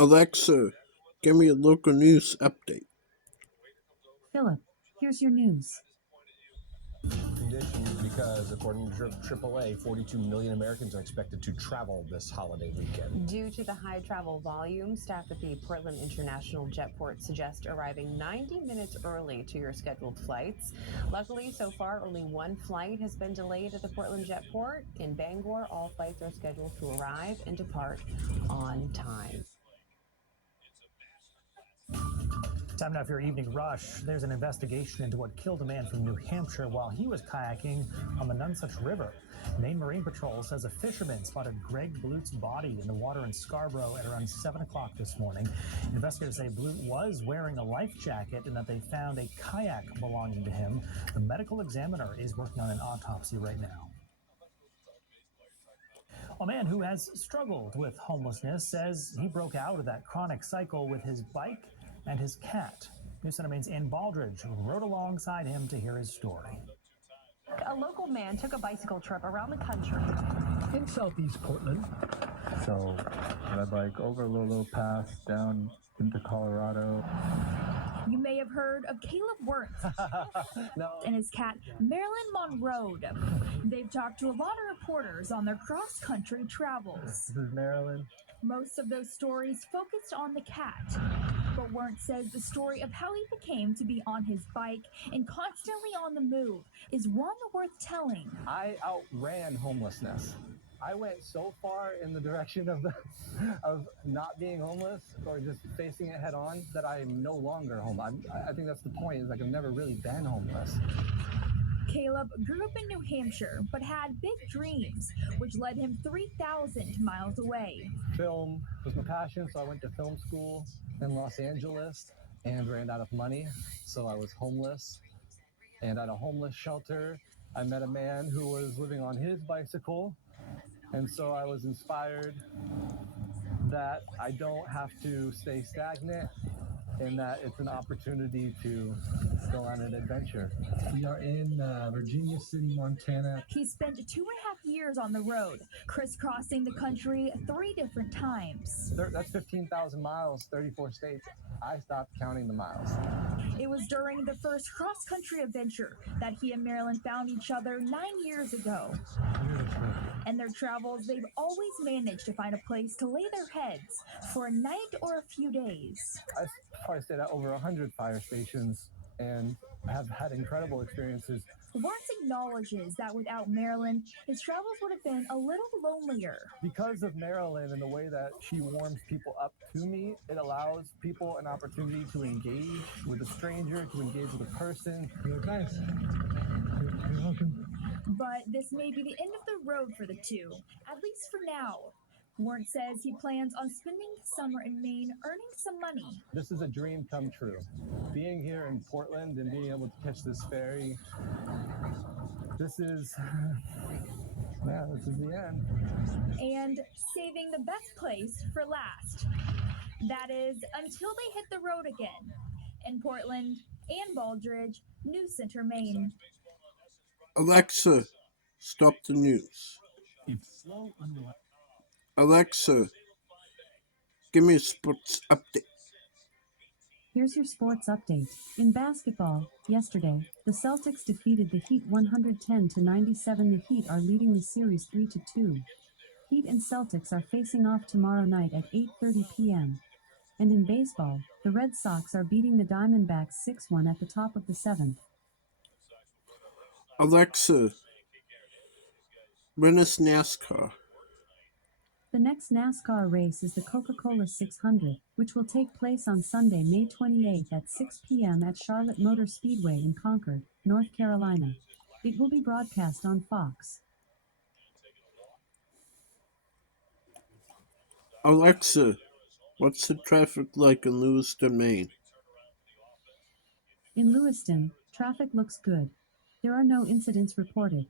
Alexa, give me a local news update. Philip, here's your news. Conditions because, according to AAA, 42 million Americans are expected to travel this holiday weekend. Due to the high travel volume, staff at the Portland International Jetport suggest arriving 90 minutes early to your scheduled flights. Luckily, so far, only one flight has been delayed at the Portland Jetport. In Bangor, all flights are scheduled to arrive and depart on time. Time now for your evening rush. There's an investigation into what killed a man from New Hampshire while he was kayaking on the Nonsuch River. Maine Marine Patrol says a fisherman spotted Greg Blut's body in the water in Scarborough at around 7 o'clock this morning. Investigators say Blut was wearing a life jacket and that they found a kayak belonging to him. The medical examiner is working on an autopsy right now. A man who has struggled with homelessness says he broke out of that chronic cycle with his bike and his cat. News Center Maine's Ann Baldridge rode alongside him to hear his story. A local man took a bicycle trip around the country in southeast Portland. So I bike over Lolo Pass down into Colorado. You may have heard of Caleb Wirtz and his cat Marilyn Monroe. They've talked to a lot of reporters on their cross-country travels. This is Marilyn. Most of those stories focused on the cat, but Wirtz says the story of how he became to be on his bike and constantly on the move is one worth telling. I outran homelessness. I went so far in the direction of not being homeless or just facing it head on that I am no longer homeless. I think that's the point, is like I've never really been homeless. Caleb grew up in New Hampshire, but had big dreams, which led him 3,000 miles away. Film was my passion, so I went to film school in Los Angeles and ran out of money, so I was homeless. And at a homeless shelter, I met a man who was living on his bicycle, and so I was inspired that I don't have to stay stagnant and that it's an opportunity to go on an adventure. We are in Virginia City, Montana. He spent 2.5 years on the road, crisscrossing the country 3 different times. That's 15,000 miles, 34 states. I stopped counting the miles. It was during the first cross-country adventure that he and Marilyn found each other 9 years ago. In their travels, they've always managed to find a place to lay their heads for a night or a few days. I've probably stayed at over 100 fire stations and have had incredible experiences. Wirtz acknowledges that without Marilyn, his travels would have been a little lonelier. Because of Marilyn and the way that she warms people up to me, it allows people an opportunity to engage with a stranger, to engage with a person. You're nice. You're welcome. But this may be the end of the road for the two, at least for now. Wirtz says he plans on spending the summer in Maine earning some money. This is a dream come true. Being here in Portland and being able to catch this ferry, this is the end. And saving the best place for last. That is, until they hit the road again. In Portland, Ann Baldridge, News Center, Maine. Alexa, stop the news. It's slow, unreliable. Alexa, give me a sports update. Here's your sports update. In basketball, yesterday, the Celtics defeated the Heat 110-97. The Heat are leading the series 3-2. Heat and Celtics are facing off tomorrow night at 8:30 p.m. And in baseball, the Red Sox are beating the Diamondbacks 6-1 at the top of the 7th. Alexa, run us NASCAR. The next NASCAR race is the Coca-Cola 600, which will take place on Sunday, May 28th at 6 p.m. at Charlotte Motor Speedway in Concord, North Carolina. It will be broadcast on Fox. Alexa, what's the traffic like in Lewiston, Maine? In Lewiston, traffic looks good. There are no incidents reported.